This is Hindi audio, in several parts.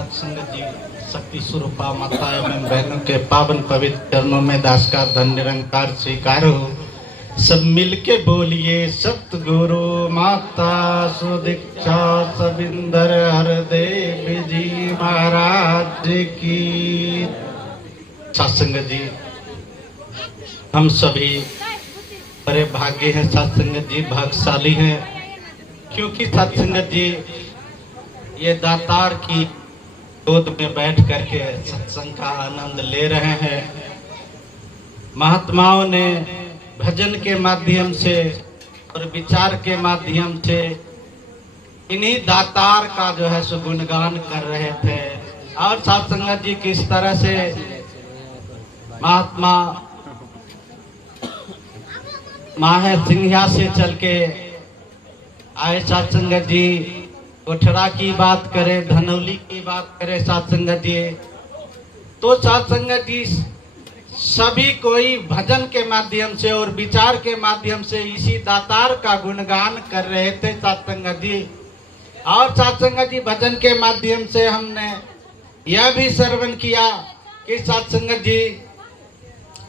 साथ संगत जी, शक्ति स्वरूपा माता एवं बहनों के पावन पवित्र चरणों में दास का धन निरंकार स्वीकार हो। सब मिलके बोलिए सतगुरु माता सुदीक्षा सविंदर हरदेव जी महाराज की। सत्संगत जी, हम सभी बड़े भाग्य हैं, सत्संगत जी भाग्यशाली हैं, क्योंकि सत्संगत जी ये दातार की गोद में बैठ करके सत्संग का आनंद ले रहे हैं। महात्माओं ने भजन के माध्यम से और विचार के माध्यम से इन्हीं दातार का जो है सो गुणगान कर रहे थे। और सत्संगत जी किस तरह से महात्मा माहे सिंघिया से चल के आए। सत्संगत जी कोठरा की बात करें, धनौली की बात करें सत्संगत जी, तो सत्संगत जी सभी कोई भजन के माध्यम से और विचार के माध्यम से इसी दातार का गुणगान कर रहे थे सत्संगत जी। और सत्संगत जी भजन के माध्यम से हमने यह भी श्रवण किया कि सत्संगत जी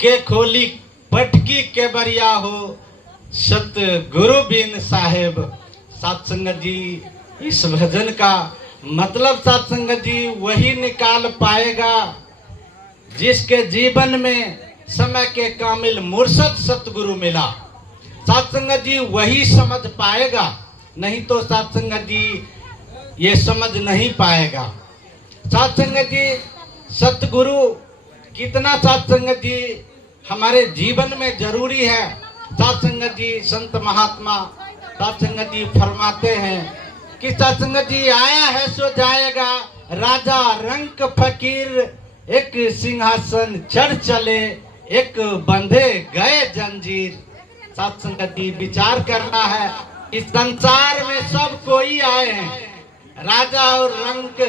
के खोली पटकी के बरिया हो सतगुरु बिन साहेब। सत्संगत जी इस भजन का मतलब सत्संगत जी वही निकाल पाएगा जिसके जीवन में समय के कामिल मुर्शद सतगुरु मिला। सत्संगत जी वही समझ पाएगा, नहीं तो सत्संगत जी ये समझ नहीं पाएगा। सत्संगत जी सतगुरु कितना सत्संगत जी हमारे जीवन में जरूरी है। सत्संगत जी संत महात्मा सत्संगत जी फरमाते हैं कि सत्संगत जी आया है सो जाएगा, राजा रंक फकीर एक सिंहासन चढ़ चले, एक बंधे गए जंजीर। सत्संगत जी विचार करना है, इस संसार में सब कोई आए हैं, राजा और रंक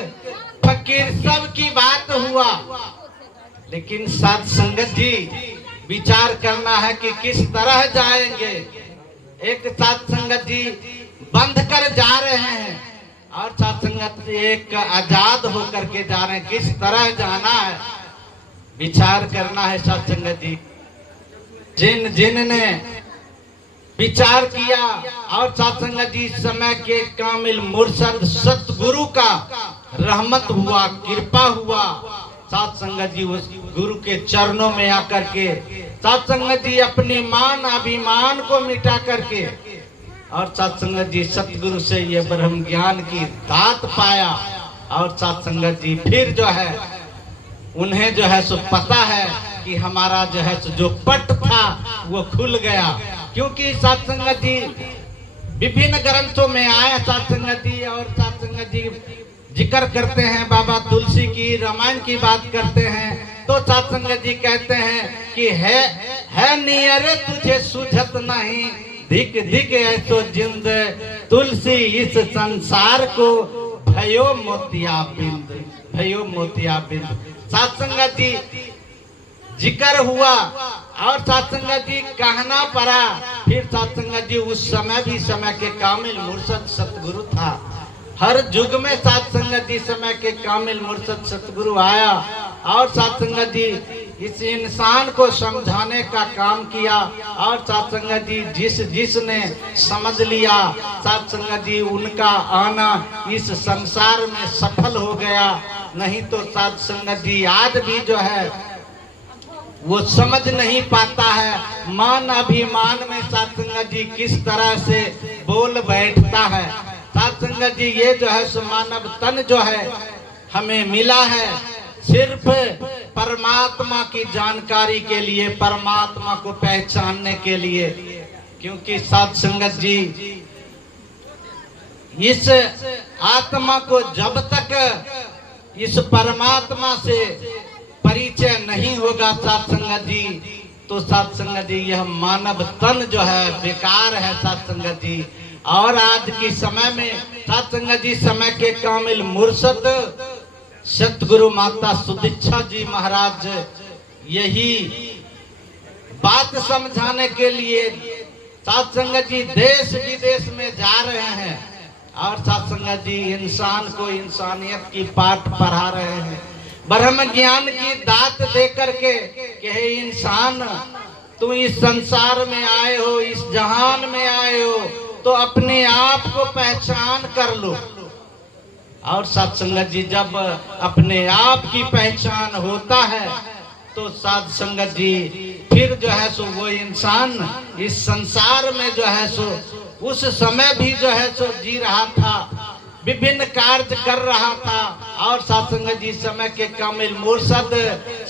फकीर सब की बात हुआ, लेकिन सत्संगत जी विचार करना है कि किस तरह जाएंगे। एक सत्संगत जी बंध कर जा रहे हैं और सत्संगत एक आजाद होकर के जा रहे हैं, किस तरह जाना है विचार करना है। सत्संगत जी जिनने विचार किया और सत्संगत जी समय के कामिल मुर्शद सतगुरु का रहमत हुआ, कृपा हुआ। सत्संगत जी उस गुरु के चरणों में आकर के सत्संगत जी अपने मान अभिमान को मिटा करके और सत्संगत जी सतगुरु से ये ब्रह्म ज्ञान की दात पाया। और सत्संगत जी फिर जो है उन्हें जो है सो पता है कि हमारा जो है सो जो पट था वो खुल गया, क्योंकि सत्संगत जी विभिन्न ग्रंथों में आए सत्संगत जी। और सत्संगत जी जिक्र करते हैं बाबा तुलसी की, रामायण की बात करते हैं, तो सत्संगत जी कहते हैं कि है नियरे तुझे सुझत नहीं, धिक धिक ऐसो जिंद तुलसी इस संसार को भयो मोतिया बिंद, भयो मोतिया बिंद। सत्संगत जी जिक्र हुआ और सत्संगत जी कहना पड़ा। फिर सत्संगत जी उस समय भी समय के कामिल मुर्शद सतगुरु था। हर युग में सत्संगत जी समय के कामिल मुर्शद सतगुरु आया और सत्संगत जी इस इंसान को समझाने का काम किया। और सत्संगत जी जिसने समझ लिया सत्संगत जी उनका आना इस संसार में सफल हो गया। नहीं तो सत्संगत जी आज भी जो है वो समझ नहीं पाता है। मान अभिमान में सत्संगत जी किस तरह से बोल बैठता है। सत्संगत जी ये जो है मानव तन जो है हमें मिला है सिर्फ परमात्मा की जानकारी के लिए, परमात्मा को पहचानने के लिए, क्योंकि सत्संगत जी इस आत्मा को जब तक इस परमात्मा से परिचय नहीं होगा सत्संगत जी, तो सत्संगत जी यह मानव तन जो है बेकार है सत्संगत जी। और आज के समय में सत्संगत जी समय के कामिल मुर्शद सतगुरु माता सुदीक्षा जी महाराज यही बात समझाने के लिए सत्संगत जी देश विदेश में जा रहे हैं और सत्संग जी इंसान को इंसानियत की पाठ पढ़ा रहे हैं, ब्रह्म ज्ञान की दात दे करके कि हे इंसान, तुम इस संसार में आए हो, इस जहान में आए हो, तो अपने आप को पहचान कर लो। और सत्संग जी जब अपने आप की पहचान होता है तो साध संगत जी फिर जो है सो वो इंसान इस संसार में जो है सो उस समय भी जो है सो जी रहा था, विभिन्न कार्य कर रहा था। और सत्संग जी समय के कामिल मुर्शद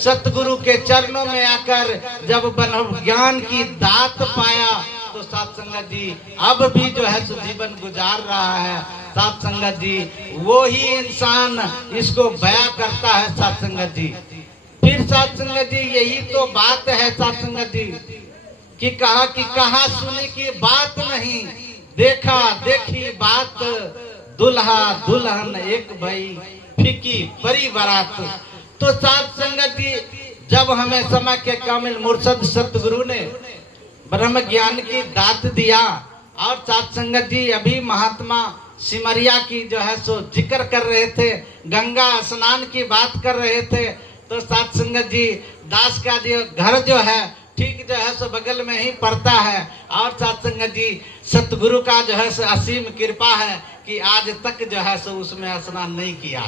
सतगुरु के चरणों में आकर जब ब्रह्म ज्ञान की दात पाया तो सत्संग जी अब भी जो है सो जीवन गुजार रहा है। सत्संग जी वो ही इंसान इसको बयां करता है। सत्संग जी फिर सत्संग जी यही तो बात है सत्संग जी कि कहा सुनी की बात नहीं, देखा देखी बात, दुल्हा दुल्हन एक भाई फीकी परी बारात। तो सत्संग जी जब हमें समय के कामिल मुर्शद सतगुरु ने ब्रह्म ज्ञान की दात दिया और सत्संग जी अभी महात्मा सिमरिया की जो है सो जिक्र कर रहे थे, गंगा स्नान की बात कर रहे थे, तो सत्संग जी दास का जो घर जो है ठीक जो है सो बगल में ही पड़ता है। और सत्संग जी सतगुरु का जो है सो असीम कृपा है कि आज तक जो है सो उसमें स्नान नहीं किया।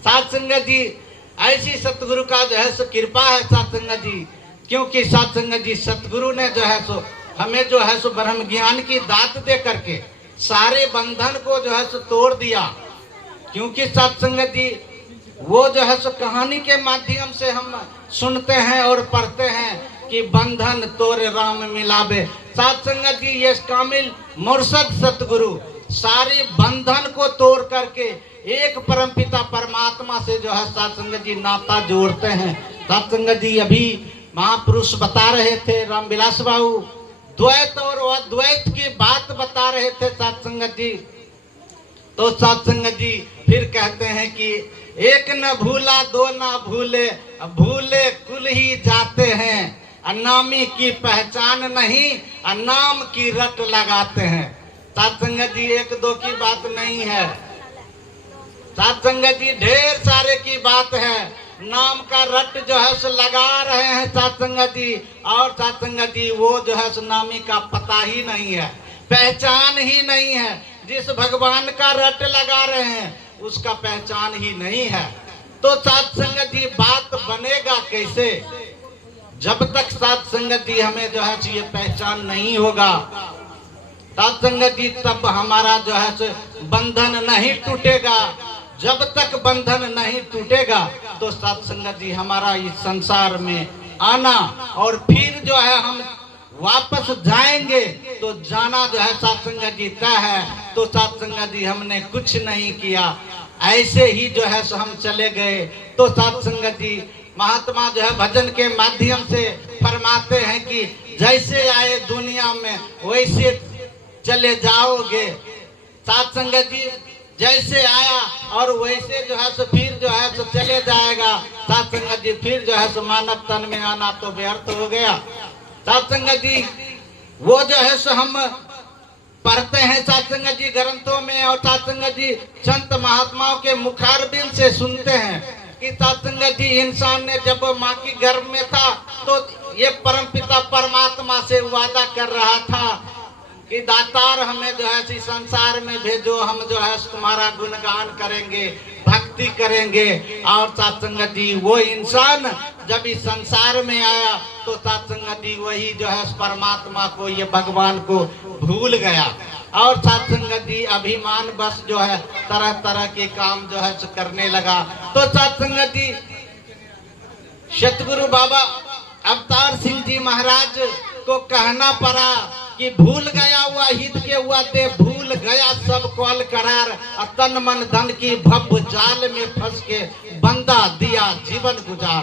सत्संग जी ऐसी सतगुरु का जो है सो कृपा है सत्संग जी, क्योंकि सत्संग जी सतगुरु ने जो है सो हमें जो है सो ब्रह्म ज्ञान की दात दे करके सारे बंधन को जो है सो तोड़ दिया। क्योंकि सत्संग जी वो जो है सो कहानी के माध्यम से हम सुनते हैं और पढ़ते हैं कि बंधन तोरे राम मिलावे। सत्संग जी ये कामिल मुर्शद सतगुरु सारे बंधन को तोड़ करके एक परमपिता परमात्मा से जो है सत्संग जी नाता जोड़ते हैं। सत्संग जी अभी महापुरुष बता रहे थे, रामविलास बाबू द्वैत और अद्वैत की बात बता रहे थे सत्संग जी। तो सत्संग जी फिर कहते हैं कि एक न भूला दो न भूले, भूले कुल ही जाते हैं, अनामी की पहचान नहीं, नाम की रट लगाते हैं। सत्संग जी एक दो की बात नहीं है, सत्संग जी ढेर सारे की बात है। नाम का रट जो है सो लगा रहे हैं सत्संग जी, और सत्संग जी वो जो है सो नामी का पता ही नहीं है, पहचान ही नहीं है। जिस भगवान का रट लगा रहे हैं उसका पहचान ही नहीं है। तो सत्संग जी बात बनेगा कैसे जब तक सत्संग जी हमें जो है ये पहचान नहीं होगा। सत्संग जी तब हमारा जो है सो बंधन नहीं टूटेगा। जब तक बंधन नहीं टूटेगा तो सत्संग जी हमारा इस संसार में आना और फिर जो है हम वापस जाएंगे तो जाना जो है सत्संग जी तय है। तो सत्संग जी हमने कुछ नहीं किया, ऐसे ही जो है सो हम चले गए। तो सत्संग जी महात्मा जो है भजन के माध्यम से फरमाते हैं कि जैसे आए दुनिया में वैसे चले जाओगे। सत्संग जी जैसे आया और वैसे जो है सो फिर जो है सो चले जाएगा। सत्संग जी फिर जो है सो मानव तन में आना तो व्यर्थ हो गया। सत्संग जी वो जो है सो हम पढ़ते हैं सत्संग जी ग्रंथों में, और सत्संग जी संत महात्माओं के मुखारबिन से सुनते हैं कि सत्संग जी इंसान ने जब माँ की गर्भ में था तो ये परमपिता परमात्मा से वादा कर रहा था कि दातार हमें जो है इस संसार में भेजो, हम जो है तुम्हारा गुणगान करेंगे, भक्ति करेंगे। और सत्संग जी वो इंसान जब इस संसार में आया तो सत्संग जी वही जो है परमात्मा को, ये भगवान को भूल गया। और सत्संग जी अभिमान बस जो है तरह तरह के काम जो है करने लगा। तो सत्संग जी सतगुरु बाबा अवतार सिंह जी महाराज को कहना पड़ा कि भूल गया हुआ हित के हुआ दे, भूल गया सब कौल करार, तन मन धन की भव जाल में फंस के बंदा दिया जीवन गुजार।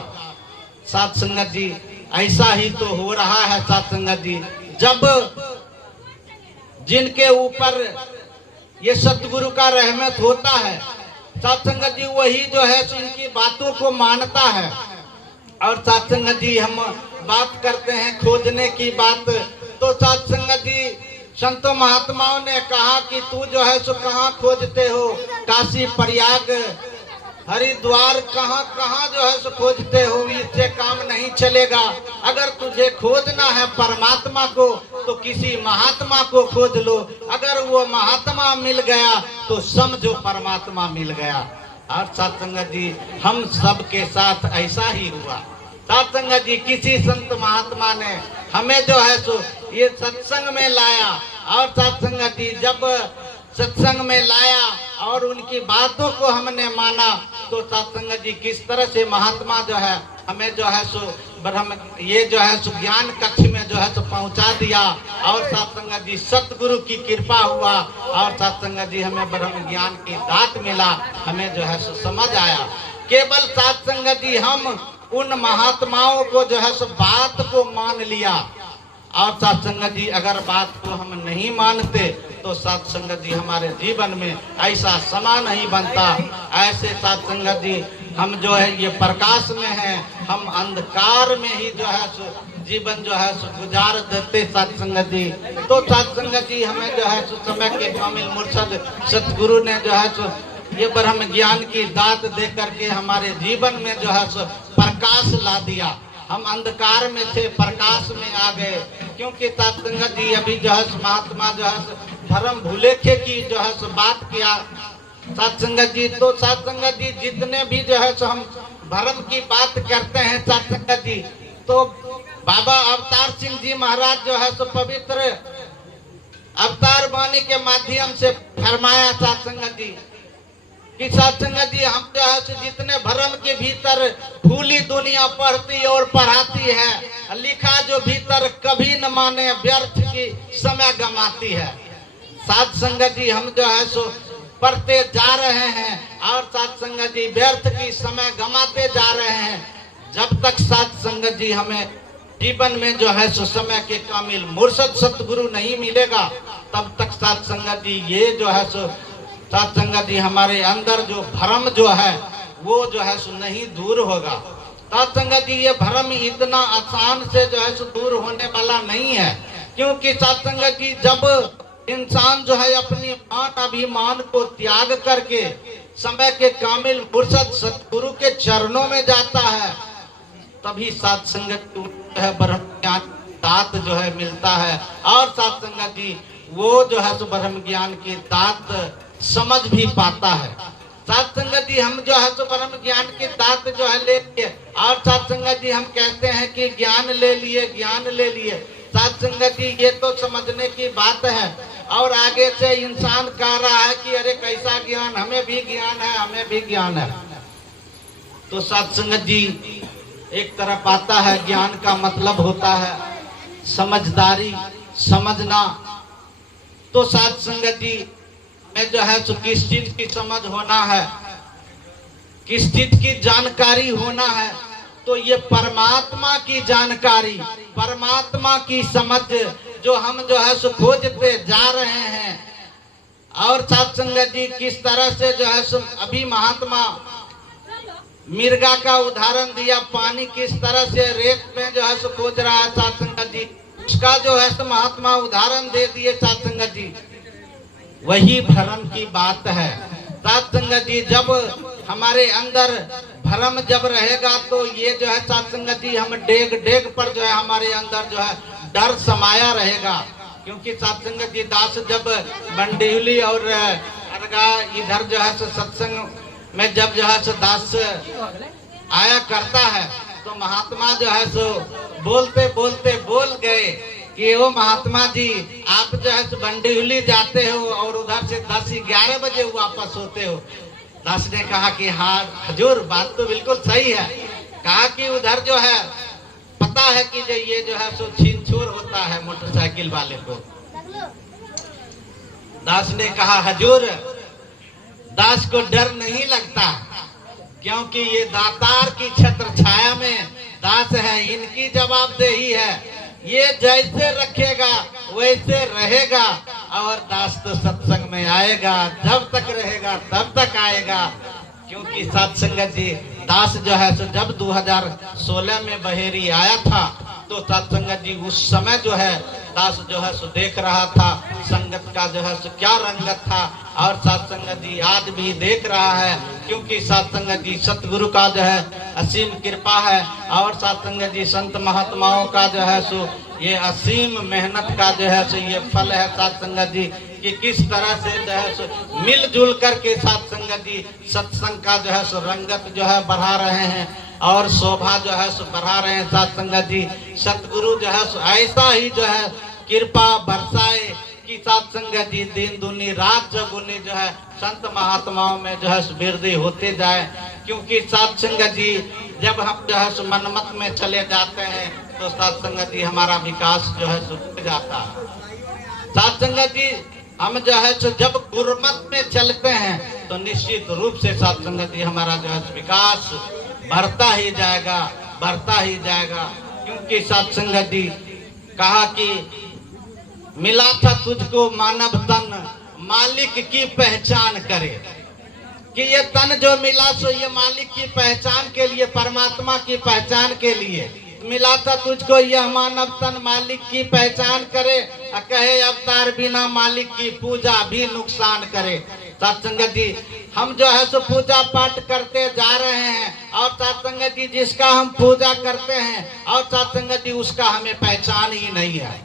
सत्संग जी ऐसा ही तो हो रहा है सत्संग जी, जब जिनके ऊपर ये सतगुरु का रहमत होता है सत्संग जी वही जो है इनकी बातों को मानता है। और सत्संग जी हम बात करते हैं खोजने की बात, तो सत्संग जी संतों महात्माओं ने कहा कि तू जो है सो कहाँ खोजते हो, काशी प्रयाग हरिद्वार कहाँ कहाँ जो है सो खोजते हो, इससे काम नहीं चलेगा। अगर तुझे खोजना है परमात्मा को तो किसी महात्मा को खोज लो, अगर वो महात्मा मिल गया तो समझो परमात्मा मिल गया। और सत्संगत जी हम सब के साथ ऐसा ही हुआ। सत्संगत जी किसी संत महात्मा ने हमें जो है सो ये सत्संग में लाया, और सत्संगत जी जब सत्संग में लाया और उनकी बातों को हमने माना तो सत्संगत जी किस तरह से महात्मा जो है हमें जो है सो ब्रह्म ये जो है सो ज्ञान कक्ष में जो है सो पहुंचा दिया। और सत्संगत जी सतगुरु की कृपा हुआ और सत्संगत जी हमें ब्रह्म ज्ञान की दात मिला, हमें जो है सो समझ आया। केवल सत्संगत जी हम उन महात्माओं को जो है सो बात को मान लिया, और सत्संगत जी अगर बात को हम नहीं मानते तो सत्संगत जी हमारे जीवन में ऐसा समा नहीं बनता। ऐसे सत्संगत जी हम जो है ये प्रकाश में हैं, हम अंधकार में ही जो है सो जीवन जो है सो गुजार देते सत्संगत जी। तो सत्संगत जी हमें जो है सो समय के कामिल मुर्शद सतगुरु ने जो है सो ये ब्रह्म ज्ञान की दात दे करके हमारे जीवन में जो है सो प्रकाश ला दिया। हम अंधकार में से प्रकाश में आ गए, क्योंकि सत्संगत जी अभी जो है महात्मा जो है धर्म भूलेखे की जो है सो बात किया सत्संगत जी। तो सत्संगत जी जितने भी जो है सो हम धर्म की बात करते हैं सत्संगत जी, तो बाबा अवतार सिंह जी महाराज जो है सो पवित्र अवतार वाणी के माध्यम से फरमाया सत्संगत जी कि सत्संगत जी हम जो है जितने भरम के भीतर भूली दुनिया पढ़ती और पढ़ाती है, लिखा जो भीतर कभी न माने व्यर्थ की समय गमाती है। सत्संगत जी हम जो है सो पढ़ते जा रहे हैं और सत्संगत जी व्यर्थ की समय गमाते जा रहे हैं। जब तक सत्संगत जी हमें जीवन में जो है सो समय के कामिल मुर्शद सतगुरु नहीं मिलेगा, तब तक सत्संगत जी ये जो है सो सत्संगत जी हमारे अंदर जो भ्रम जो है वो जो है सो नहीं दूर होगा। सत्संगत जी ये भ्रम इतना आसान से जो है सो दूर होने वाला नहीं है, क्योंकि सत्संगत जी जब इंसान जो है अपनी मान अभिमान को त्याग करके समय के कामिल मुर्शद सतगुरु के चरणों में जाता है, तभी सत्संगत है ब्रह्म ज्ञान दात जो है मिलता है। और सत्संगत जी वो जो है सो ब्रह्म ज्ञान की दात समझ भी पाता है। सत्संगत जी हम जो है तो ब्रह्म ज्ञान की दात जो है ले लिए, और सत्संगत जी हम कहते हैं कि ज्ञान ले लिए ज्ञान ले लिए। सत्संगत जी ये तो समझने की बात है, और आगे से इंसान कह रहा है कि अरे कैसा ज्ञान, हमें भी ज्ञान है हमें भी ज्ञान है। तो सत्संगत जी एक तरफ आता है, ज्ञान का मतलब होता है समझदारी समझना। तो सत्संगत जी में जो है सो किस चीज की समझ होना है, किस चीज की जानकारी होना है, तो ये परमात्मा की जानकारी परमात्मा की समझ जो हम जो है सो खोजते जा रहे हैं। और सत्संगत जी किस तरह से जो है सो अभी महात्मा मिर्गा का उदाहरण दिया, पानी किस तरह से रेत में जो है सो खोज रहा है सत्संगत जी, उसका जो है सो महात्मा उदाहरण दे दिए सत्संगत जी। वही भ्रम की बात है सत्संगत जी। जब हमारे अंदर भ्रम जब रहेगा तो ये जो है सत्संगत जी हम डेग डेग पर जो है हमारे अंदर जो है डर समाया रहेगा, क्योंकि सत्संगत जी दास जब बंडीली और अरगा इधर जो है सत्संग में जब जो है दास आया करता है तो महात्मा जो है सो बोलते बोलते बोल गए कि वो महात्मा जी आप जो है बंडीली जाते हो और उधर से 10-11 बजे वापस होते हो। दास ने कहा कि हाँ हजूर बात तो बिल्कुल सही है। कहा कि उधर जो है पता है कि जो ये जो है सो छीन छोर होता है मोटरसाइकिल वाले को। दास ने कहा हजूर दास को डर नहीं लगता, क्योंकि ये दातार की छत्र छाया में दास है, इनकी जवाबदेही है, ये जैसे रखेगा वैसे रहेगा। और दास तो सत्संग में आएगा, जब तक रहेगा तब तक आएगा, क्योंकि सत्संगत जी दास जो है सो जब 2016 में बहेरी आया था तो सत्संगत जी उस समय जो है दास जो है सो देख रहा था संगत का जो है सो क्या रंगत था। और साथ संगत जी आज भी देख रहा है, क्योंकि साथ संगत जी सतगुरु का जो है असीम कृपा है। और साथ संगत जी संत महात्माओं का जो है सो ये असीम मेहनत का जो है सो ये फल है साथ संगत जी, कि किस तरह से जो है सो मिलजुल करके साथ संगत जी सत्संग का जो है सो रंगत जो है बढ़ा रहे हैं और शोभा जो है सो बढ़ा रहे हैं साथ संगत जी। सतगुरु जो है सो ऐसा ही जो है कृपा बरसाए कि साथ संगत जी दिन दुनी रात चौगुनी जो है संत महात्माओं में जो है वृद्धि होते जाए। क्योंकि साथ संगत जी जब हम जो है मनमत में चले जाते हैं तो साथ संगत जी हमारा विकास जो है रुक जाता है। साथ संगत जी हम जो है जब गुरमत में चलते हैं तो निश्चित रूप से साथ संगत जी हमारा जो है विकास बढ़ता ही जाएगा, बढ़ता ही जाएगा। क्योंकि साथ संगत जी कहा कि मिला था तुझको मानव तन, मालिक की पहचान करे, कि ये तन जो मिला सो ये मालिक की पहचान के लिए, परमात्मा की पहचान के लिए मिला था तुझको। यह मानव तन मालिक की पहचान करे, कहे अवतार बिना मालिक की पूजा भी नुकसान करे। सत्संगत जी हम जो है सो पूजा पाठ करते जा रहे हैं और सत्संगत जी जिसका हम पूजा करते हैं और सत्संगत जी उसका हमें पहचान ही नहीं है।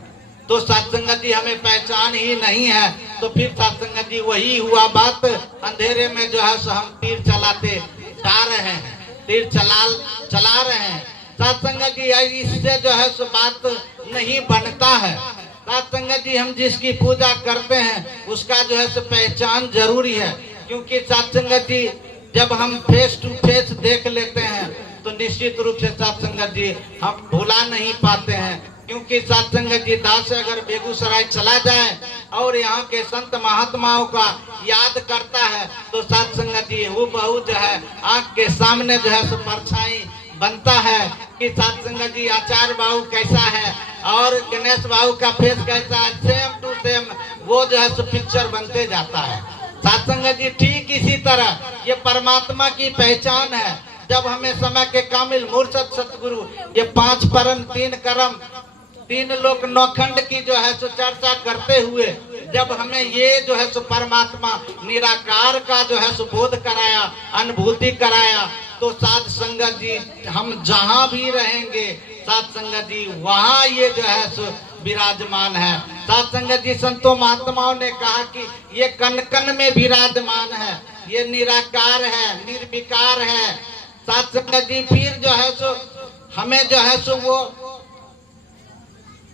तो सत्संगत जी हमें पहचान ही नहीं है तो फिर सत्संगत जी वही हुआ बात, अंधेरे में जो है सो हम तीर चलाते जा रहे हैं, तीर चला रहे हैं। सत्संगत जी इससे जो है सो बात नहीं बनता है। सत्संगत जी हम जिसकी पूजा करते हैं उसका जो है सो पहचान जरूरी है। क्योंकि सत्संगत जी जब हम फेस टू फेस देख लेते हैं तो निश्चित रूप से सत्संगत जी हम भुला नहीं पाते हैं। क्योंकि सत्संगत जी दास अगर बेगूसराय चला जाए और यहाँ के संत महात्माओं का याद करता है तो सत्संगत जी वो बहु जो है आँख के सामने जो है सो परछाई बनता है कि सत्संगत जी आचार्य बाबू कैसा है और गणेश बाबू का फेस कैसा है, सेम टू सेम वो जो है सो पिक्चर बनते जाता है। सत्संगत जी ठीक इसी तरह ये परमात्मा की पहचान है। जब हमें समय के कामिल मुर्शद सतगुरु ये 5 परम 3 कर्म 3 लोक नौखंड की जो है सो चर्चा करते हुए जब हमें ये जो है सो परमात्मा निराकार का जो है सो बोध कराया, अनुभूति कराया, तो साध संगत जी हम जहाँ भी रहेंगे साध संगत जी वहाँ ये जो है सो विराजमान है। साध संगत जी संतों महात्माओं ने कहा कि ये कण कण में विराजमान है, ये निराकार है, निर्विकार है। साध संगत जी फिर जो है सो हमें जो है सो वो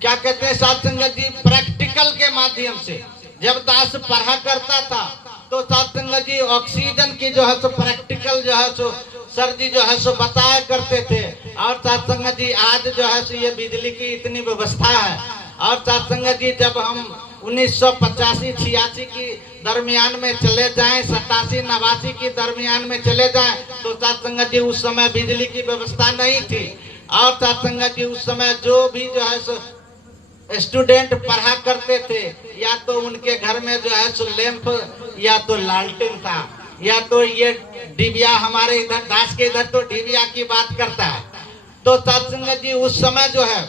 क्या कहते हैं साध संगत जी प्रैक्टिकल के माध्यम से जब दास पढ़ा करता था तो साध संगत जी ऑक्सीजन की जो है सो प्रैक्टिकल जो है सो सर जी जो है सो बताया करते थे। और साध संगत जी आज जो है सो ये बिजली की इतनी व्यवस्था है। और साध संगत जी जब हम 1985-86 की दरमियान में चले जाएं, 87-89 की दरमियान में चले जाएं तो साध संगत जी उस समय बिजली की व्यवस्था नहीं थी। और साध संगत जी उस समय जो भी जो है सो स्टूडेंट पढ़ा करते थे या तो उनके घर में जो है सो लैंप या तो लालटेन था या तो ये डिबिया, हमारे इधर दास के इधर तो डिबिया की बात करता है। तो सत्संगत जी उस समय जो है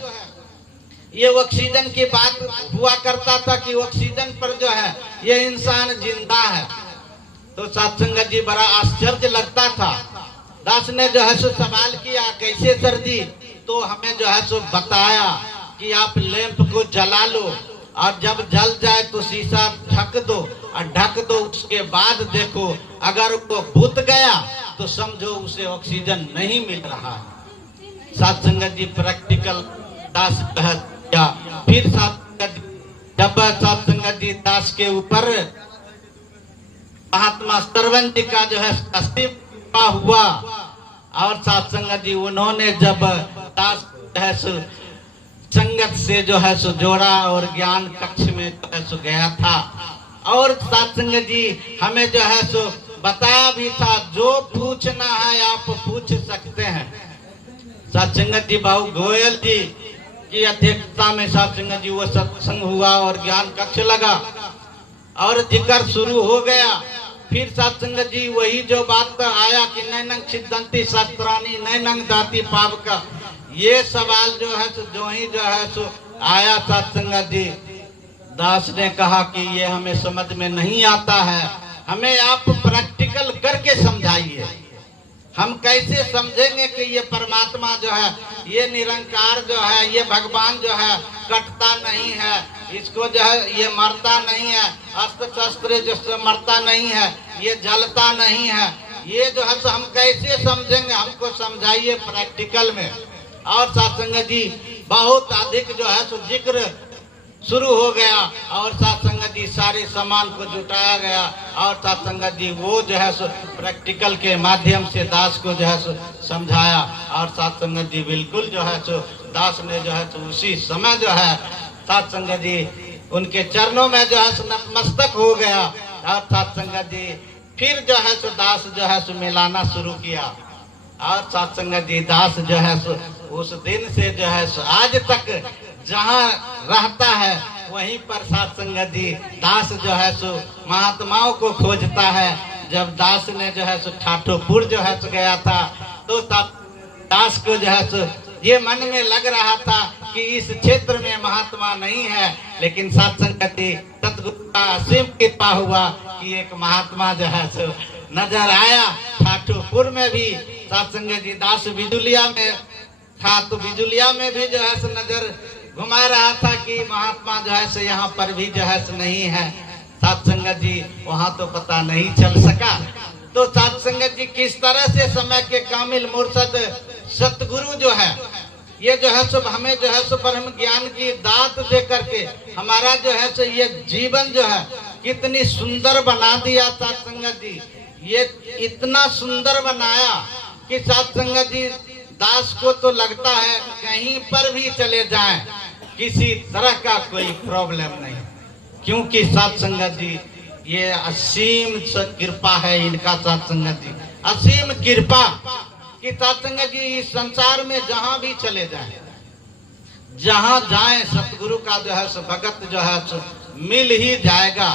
ये ऑक्सीजन की बात हुआ करता था कि ऑक्सीजन पर जो है ये इंसान जिंदा है। तो सत्संगत जी बड़ा आश्चर्य लगता था। दास ने जो है सो सवाल किया कैसे सर जी, तो हमें जो है सो बताया कि आप लैंप को जला लो और जब जल जाए तो शीशा ढक दो और ढक दो, उसके बाद देखो अगर वो बुझ गया तो समझो उसे ऑक्सीजन नहीं मिल रहा है। साथ संगत जी प्रैक्टिकल दास या फिर जब साथ संगत जी दास के ऊपर महात्मा सरवण जी का जो है अस्तित्व हुआ और साथ संगत जी उन्होंने जब दास है संगत से जो है सो जोड़ा और ज्ञान कक्ष में जो है सो गया था। और साथ संगत जी हमें जो है सो बताया भी था जो पूछना है आप पूछ सकते हैं। साथ संगत जी बाबू गोयल जी की अध्यक्षता में साथ संगत जी वो सत्संग हुआ और ज्ञान कक्ष लगा और जिक्र शुरू हो गया। फिर साथ संगत जी वही जो बात आया कि नैनंग छिदंती शास्त्रानी नैनंग दाती पाप का ये सवाल जो है सो जो ही जो है सो आया साथ संगत जी दास ने कहा कि ये हमें समझ में नहीं आता है, हमें आप प्रैक्टिकल करके समझाइए। हम कैसे समझेंगे कि ये परमात्मा जो है, ये निरंकार जो है, ये भगवान जो है कटता नहीं है, इसको जो है ये मरता नहीं है, अस्त्र शस्त्र जो मरता नहीं है, ये जलता नहीं है, ये जो है सो हम कैसे समझेंगे? हमको समझाइए प्रैक्टिकल में। और सत्संग जी बहुत अधिक जो है सो जिक्र शुरू हो गया और सत्संग जी सारे सामान को जुटाया गया और सत्संग जी वो जो है सो प्रैक्टिकल के माध्यम से दास को जो है सो समझाया और सत्संग जी बिल्कुल जो है सो दास ने जो है सो उसी समय जो है सत्संग जी उनके चरणों में जो है सो नतमस्तक हो गया और सत्संग जी फिर जो है सो दास जो है सो मिलाना शुरू किया और सत्संग जी दास जो है सो उस दिन से जो है सो आज तक जहाँ रहता है वहीं पर सत्संग जी दास जो है सो महात्माओं को खोजता है। जब दास ने जो है सो ठाठोपुर जो है सो गया था तो दास को जो है सो ये मन में लग रहा था कि इस क्षेत्र में महात्मा नहीं है, लेकिन सत्संग जी सतगुरु का असीम कृपा हुआ कि एक महात्मा जो है सो नजर आया। ठाठोपुर में भी सत्संग जी दास बिजुलिया में था तो बिजुलिया में भी जो है सो नजर घुमा रहा था कि महात्मा जो है सो यहाँ पर भी जो है सो नहीं है। सत्संग जी वहाँ तो पता नहीं चल सका। तो सत्संग जी किस तरह से समय के कामिल मुर्शद सतगुरु जो है ये जो है सो हमें जो है सो परम ज्ञान की दात दे करके हमारा जो है सो ये जीवन जो है कितनी सुंदर बना दिया। सत्संग जी ये इतना सुंदर बनाया कि सत्संग जी दास को तो लगता है कहीं पर भी चले जाएं किसी तरह का कोई प्रॉब्लम नहीं, क्योंकि सत्संग जी ये असीम कृपा है इनका। सत्संग जी असीम कृपा कि सत्संग जी इस संसार में जहां भी चले जाएं, जहां जाएं सतगुरु का जो है सो भगत जो है सो मिल ही जाएगा।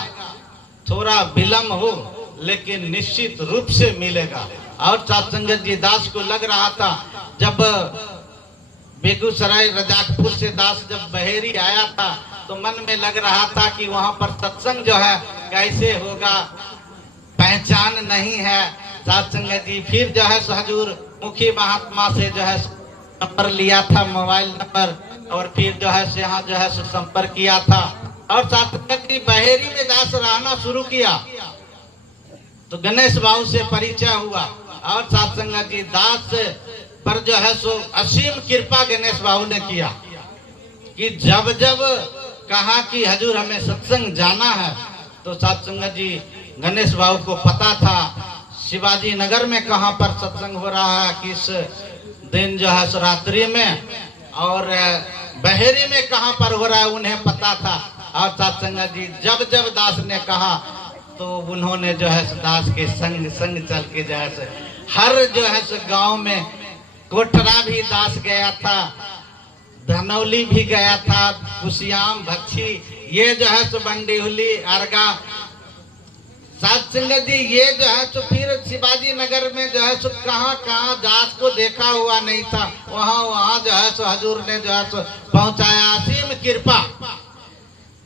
थोड़ा विलम्ब हो लेकिन निश्चित रूप से मिलेगा। और सत्संग जी दास को लग रहा था जब बेगूसराय रजाकपुर से दास जब बहेरी आया था तो मन में लग रहा था कि वहां पर सत्संग जो है कैसे होगा, पहचान नहीं है। सत्संग जी फिर जो है हजूर मुखी महात्मा से जो है नंबर लिया था, मोबाइल नंबर, और फिर जो है यहाँ जो है संपर्क किया था और सत्संग जी बहेरी में दास रहना शुरू किया तो गणेश बाबू से परिचय हुआ और सत्संग जी दास पर जो है सो असीम कृपा गणेश बाबू ने किया कि जब जब कहा कि हजूर हमें सत्संग जाना है तो सत्संग जी गणेश बाबू को पता था शिवाजी नगर में कहाँ पर सत्संग हो रहा है, किस दिन जो है रात्रि में, और बहेरी में कहाँ पर हो रहा है उन्हें पता था। और सत्संग जी जब जब दास ने कहा तो उन्होंने जो है दास के संग संग चल के जो है हर जो है गांव में कोठरा भी दास गया था, धनौली भी गया था, कुशियाम भक्षी ये जो है बंडीहुली अरगा सत्संग जी ये जो है फिर शिवाजी नगर में जो है कहाँ कहाँ दास को देखा हुआ नहीं था, वहाँ जो है हजूर ने जो है पहुँचाया। असीम कृपा,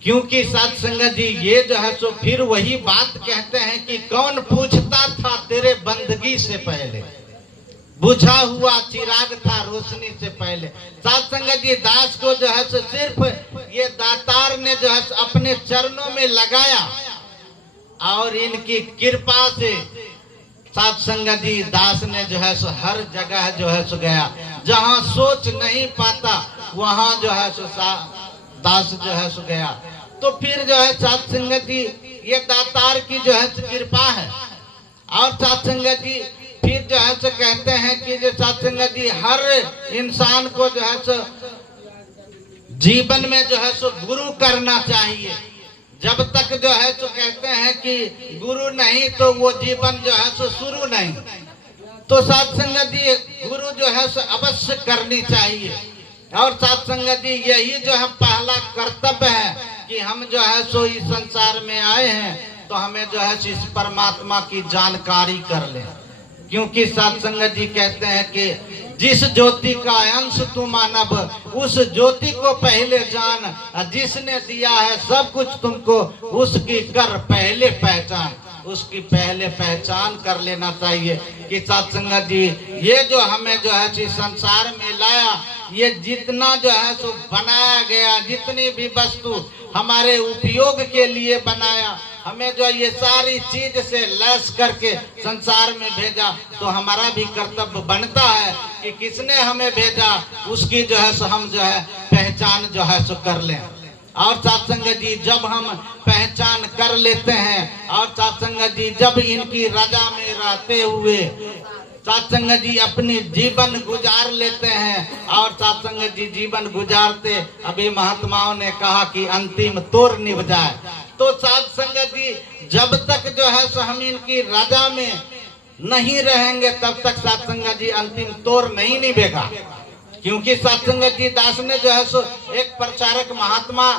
क्योंकि सत्संग जी ये जो है फिर वही बात कहते हैं कि कौन पूछता था तेरे बंदगी से पहले, बुझा हुआ चिराग था रोशनी से पहले। सत्संग जी दास को जो है सिर्फ ये दातार ने जो है अपने चरणों में लगाया और इनकी कृपा से सत्संग जी दास ने जो है हर जगह जो है गया, जहाँ सोच नहीं पाता वहाँ जो है दास जो है गया। तो फिर जो है सत्संग जी ये दातार की जो है कृपा है। और सत्संग जी फिर जो है कहते हैं कि जो सत्संग जी हर इंसान को जो है जीवन में जो है गुरु करना चाहिए। जब तक जो है कहते हैं कि गुरु नहीं तो वो जीवन जो है शुरू नहीं। तो सत्संग जी गुरु जो है अवश्य करनी चाहिए। और सत्संग जी यही जो है पहला कर्तव्य है कि हम जो है इस संसार में आए हैं तो हमें जो है इस परमात्मा की जानकारी कर ले, क्योंकि सत्संग जी कहते हैं कि जिस ज्योति का अंश तू मानव, उस ज्योति को पहले जान, जिसने दिया है सब कुछ तुमको, उसकी कर पहले पहचान। उसकी पहले पहचान कर लेना चाहिए कि सत्संग जी ये जो हमें जो है इस संसार में लाया, ये जितना जो है सो बनाया गया, जितनी भी वस्तु हमारे उपयोग के लिए बनाया, हमें जो ये सारी चीज से लैस करके संसार में भेजा, तो हमारा भी कर्तव्य बनता है कि किसने हमें भेजा, उसकी जो है सो हम जो है पहचान जो है सो कर लें। और सत्संग जी जब हम पहचान कर लेते हैं, और सत्संग जी जब इनकी रजा में रहते हुए सत्संग जी अपनी जीवन गुजार लेते हैं, और सत्संग जी जीवन गुजारते, अभी महात्माओं ने कहा कि अंतिम तोर निभ जाए, तो सत्संग जी जब तक जो है सो हम इनकी रजा में नहीं रहेंगे, तब तक सत्संग जी अंतिम तोर नहीं निभेगा। क्योंकि सत्संग जी दास ने जो है सो एक प्रचारक महात्मा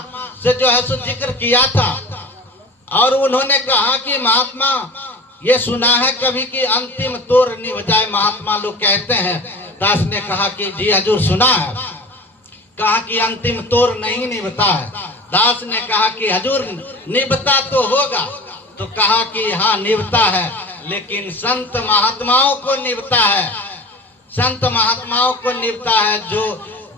से जो है सो जिक्र किया था, और उन्होंने कहा कि महात्मा ये सुना है कभी कि अंतिम तोर निभ जाए, महात्मा लोग कहते हैं। दास ने कहा कि जी हजूर सुना है। कहा कि अंतिम तोर नहीं निभता है। दास ने कहा कि हजूर निभता तो होगा, तो कहा कि हाँ निभता है, लेकिन संत महात्माओं को निभता है। संत महात्माओं को निभता है जो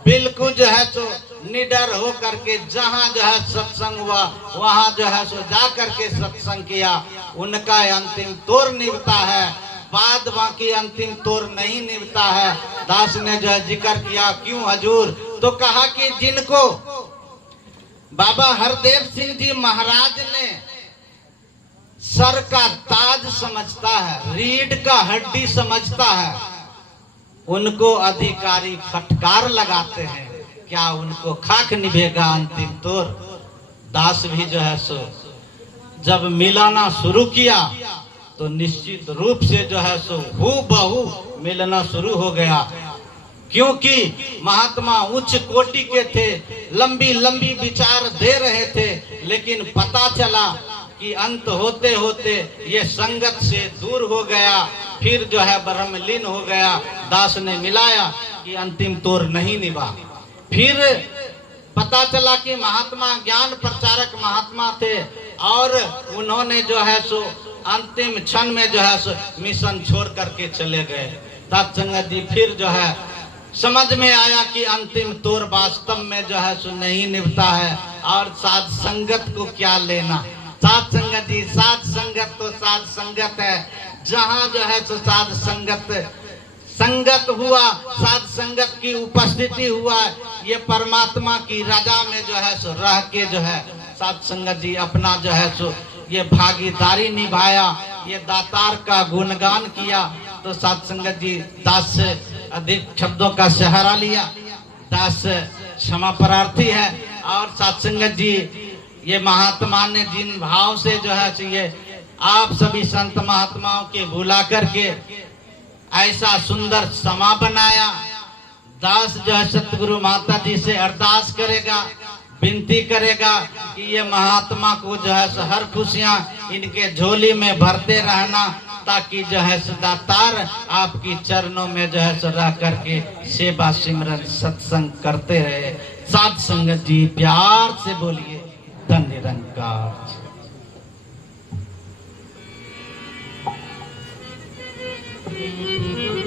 बिल्कुल जो है सो निडर हो करके जहाँ जो है सत्संग हुआ वहाँ जो है सो जा करके सत्संग किया, उनका अंतिम तोर निभता है, बाद बाकी अंतिम तोर नहीं निभता है। दास ने जो है जिक्र किया, क्यों हजूर? तो कहा कि जिनको बाबा हरदेव सिंह जी महाराज ने सर का ताज समझता है, रीढ़ का हड्डी समझता है, उनको अधिकारी फटकार लगाते हैं, क्या उनको खाक निभेगा अंतिम तोर? दास भी जो है सो जब मिलाना शुरू किया तो निश्चित रूप से जो है सो हूबहू मिलना शुरू हो गया। क्योंकि महात्मा उच्च कोटि के थे, लंबी लंबी विचार दे रहे थे, लेकिन पता चला कि अंत होते होते ये संगत से दूर हो गया, फिर जो है ब्रह्मलीन हो गया। दास ने मिलाया कि अंतिम तोर नहीं निभा। फिर पता चला कि महात्मा ज्ञान प्रचारक महात्मा थे, और उन्होंने जो है सो अंतिम क्षण में जो है सो मिशन छोड़ करके चले गए। सत्संग जी फिर जो है समझ में आया कि अंतिम तोर वास्तव में जो है सो नहीं निभता है, और साध संगत को क्या लेना। साध संगत जी, साध संगत तो साध संगत है, जहाँ जो है सो साध संगत हुआ, साध संगत की उपस्थिति हुआ, ये परमात्मा की रजा में जो है सो रह के जो है साध संगत जी अपना जो है सो ये भागीदारी निभाया, ये दातार का गुणगान किया। तो साध संगत जी दास से अधिक शब्दों का सहारा लिया, दास क्षमा प्रार्थी है। और साध संगत जी ये महात्मा ने जिन भाव से जो है ये आप सभी संत महात्माओं के बुला करके ऐसा सुंदर समा बनाया, दास जो है सतगुरु माता जी से अरदास करेगा, विनती करेगा कि ये महात्मा को जो है हर खुशियां इनके झोली में भरते रहना, ताकि जो है दातार आपकी चरणों में जो है रह करके सेवा सिमरन सत्संग करते रहे। साध संगत जी प्यार से बोलिए धन निरंकार। Thank you.